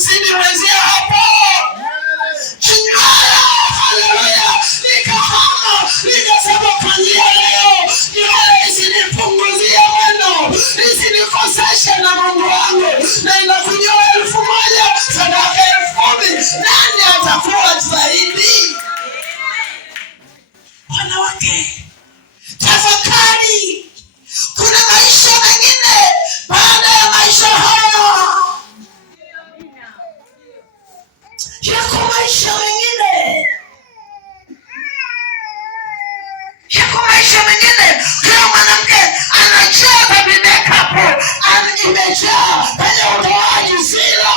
50 mwenzia hapo. Haleluya. Nikahama, nikasema kwa njia leo nywele isinipunguzie mwendo, isinikoseshe na Mungu wangu. Na inakunyoa 1000 sadaka 10,000. Nani atakuwa zaidi? Wanawake, tafakari. Kuna maisha mengine baada ya maisha haya. Yako maisha mengine. Yako maisha mengine. Kama mwanamke anajaa makeup, imejaa kwenye utoaji zilo.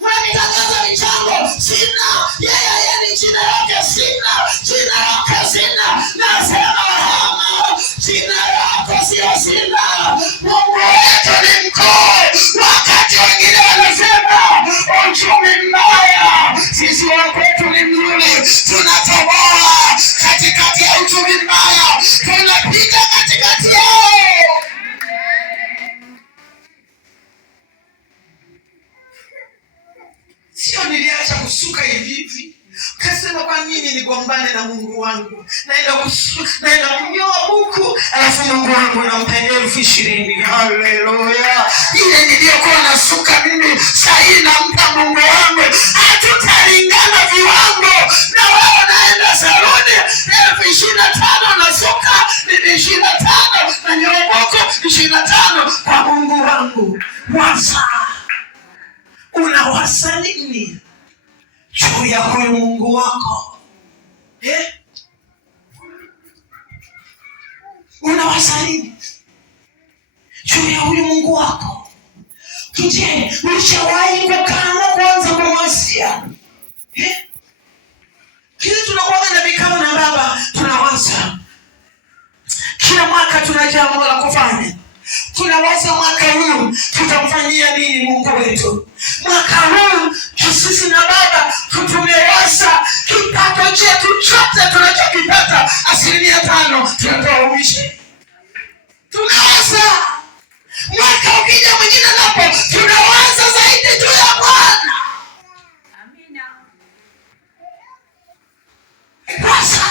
Unanitangaza michango, sina. Yeye ni jina lake sina. Jina lake sina. Nasema hama, jina lako sio sina. Mungu wetu ni mkuu. Wakati wengine wanasema uchumi mbaya, sisi wakwetu ni mzuri. Tunatoboa katikati ya uchumi mbaya, tunapita katikati yao. Sio niliacha kusuka hivi. Kasema kwa nini nigombane na Mungu wangu? Naenda kunyoa huku, alafu Mungu wangu nampa 20,000. Haleluya. Ile niliyokuwa nasuka mimi sasa nampa Mungu wangu. Hatutalingana viwango. Na wewe unaenda saloni 25,000 nasuka, mimi 25 na nyooko 25 kwa Mungu wangu. Wasa. Unawasa nini juu ya huyu Mungu wako? Unawasa nini juu ya huyu Mungu wako? Je, ulishawahi kukaa na kuanza kumwasia? Kile tunakuwa na vikao na baba, tunawaza kila mwaka tuna jambo la kufanya. Tunawaza mwaka huu tutamfanyia nini Mungu wetu. Mwaka huu sisi na baba tumewasa kipato chetu chote tunachokipata 5% tunatoa umishi. Tunawaza mwaka ukija mwingine napo tunawaza zaidi juu ya Bwana. Amina. Wasa.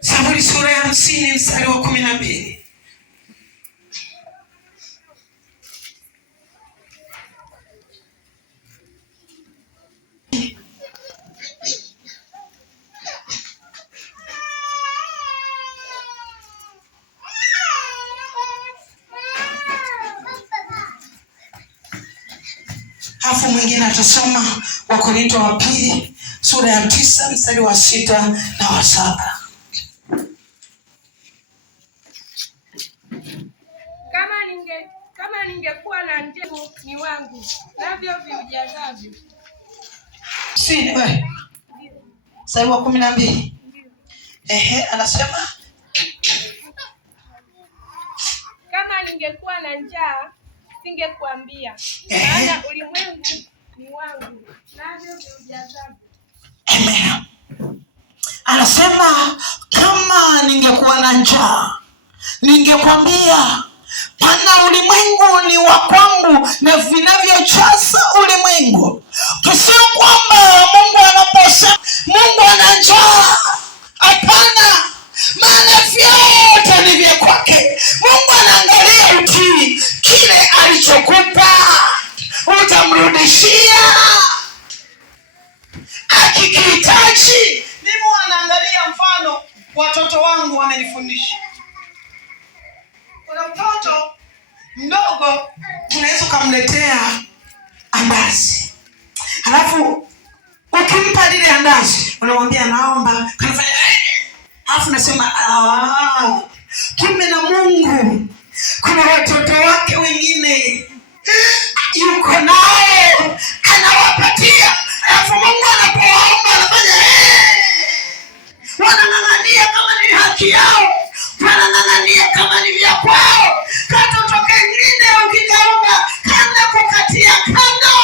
Zaburi sura ya 50 mstari wa 12. Hafu mwingine atasoma Wakorintho wa pili sura ya 9 mstari wa 6 na wa 7. Kama ningekuwa na njaa ni wangu, navyo viujazavyo. Si wewe. Mstari wa 12. Anasema kama ningekuwa na njaa singekuambia, maana ulimwengu ni wangu, navyo viujazavyo. Amen. Anasema kama ningekuwa na njaa ningekwambia, pana ulimwengu ni wa kwangu na vinavyojaza ulimwengu. Tusio kwamba Mungu anaposema Mungu ana njaa. Hapana, maana vyote ni vya kwake. Mungu anaangalia utii, kile alichokupa utamrudishia akikihitaji. Mimi wanaangalia mfano, watoto wangu wamenifundisha. Kuna mtoto mdogo unaweza kumletea andazi, halafu ukimpa lile andazi unamwambia naomba kanifanya, halafu nasema kumbe na Mungu kuna watoto wake wengine yuko nao anawapatia, halafu Mungu anapoomba anafanya wanang'ang'ania kama ni haki yao, wanang'ang'ania kama ni vya kwao. Katoto kengine ukikaomba kana kukatia kando.